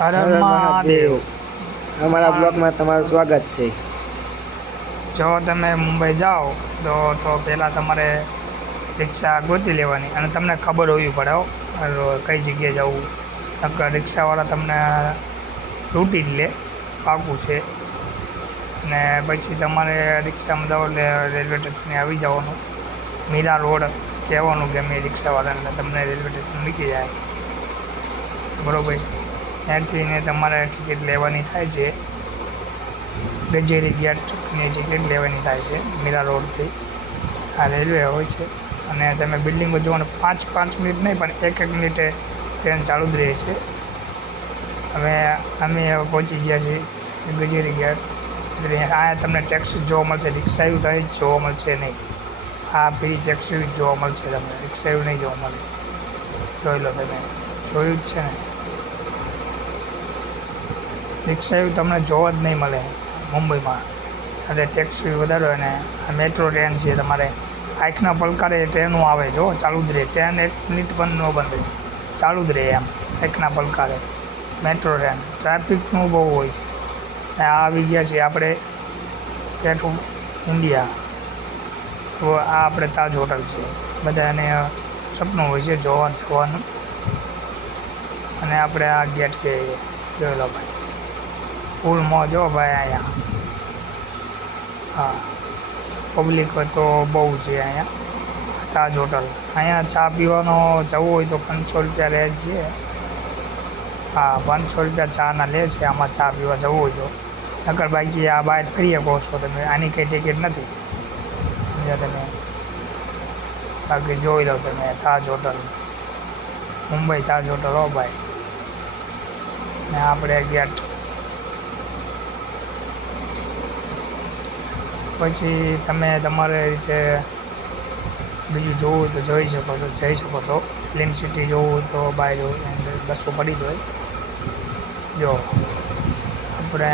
હર હર હર મહાદેવ. મહાદેવ. અમારા બ્લોગમાં તમારું સ્વાગત છે. જો તમે મુંબઈ જાઓ તો પહેલાં તમારે રિક્ષા ગોતી લેવાની અને તમને ખબર હોવી પડે કઈ જગ્યાએ જવું. નકર રિક્ષાવાળા તમને લૂંટી જ લે, પાકું છે. અને પછી તમારે રિક્ષામાં જાઓ એટલે રેલવે સ્ટેશને આવી જવાનું. મીરા રોડ કહેવાનું કે મેં રિક્ષાવાળાને તમને રેલવે સ્ટેશન મૂકી જાય. બરાબર, ત્યાંથી તમારે ટિકિટ લેવાની થાય છે. ગજેરી ગેટની ટિકિટ લેવાની થાય છે મીરા રોડથી. આ રેલવે હોય છે અને તમે બિલ્ડિંગો જોવો 5 મિનિટ નહીં પણ એક મિનિટે ટ્રેન ચાલુ જ રહે છે. હવે અમે પહોંચી ગયા છીએ ગજેરી ગેટ. આ તમને ટેક્સી જોવા મળશે, રિક્ષા એવું કંઈ જોવા મળશે નહીં. આ ફ્રી ટેક્સી જોવા મળશે તમને, રિક્ષા એવું નહીં જોવા મળે. જોઈ લો, તમે જોયું જ છે ને. રિક્ષા એવું તમને જોવા જ નહીં મળે મુંબઈમાં. એટલે ટેક્સી વધારે હોય ને આ મેટ્રો ટ્રેન છે. તમારે આંખના પલકારે ટ્રેનો આવે, જો ચાલુ જ રહે. ટ્રેન 1 મિનિટ પણ ન બંધ રહે, ચાલુ જ રહે એમ આંખના પલકારે. મેટ્રો ટ્રેન ટ્રાફિકનું બહુ હોય છે. આ આવી ગયા છીએ આપણે ગેટ ઓફ ઇન્ડિયા. આ આપણે તાજ હોટલ છે. બધાને સપનું હોય છે જવાનું. અને આપણે આ ગેટ કે જોઈ લો ભાઈ, ફૂલ મોજ હો ભાઈ અહીંયા. હા, પબ્લિક તો બહુ છે અહીંયા તાજ હોટલ. અહીંયા ચા પીવાનો જવું હોય તો 500 રૂપિયા રહે જ છે. હા, 500 રૂપિયા ચાના લે છે આમાં ચા પીવા જવું હોય તો. નકર બાકી આ બહાર ફરી શકો છો તમે, આની કંઈ ટિકિટ નથી, સમજ્યા તમે. બાકી જોઈ લો તમે તાજ હોટલ, મુંબઈ તાજ હોટલ હો ભાઈ. ને આપણે ગેટ પછી તમે તમારે રીતે બીજું જોવું હોય તો જઈ શકો છો. ફિલ્મ સિટી જોવું હોય તો બહાર બસો પડી જ હોય. જો આપણે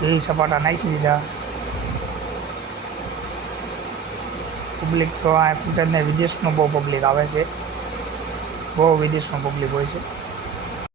લીલ સપાટા નાખી દીધા. પબ્લિક તો આ ફૂટેજને વિદેશનું બહુ પબ્લિક આવે છે, બહુ વિદેશનું પબ્લિક હોય છે.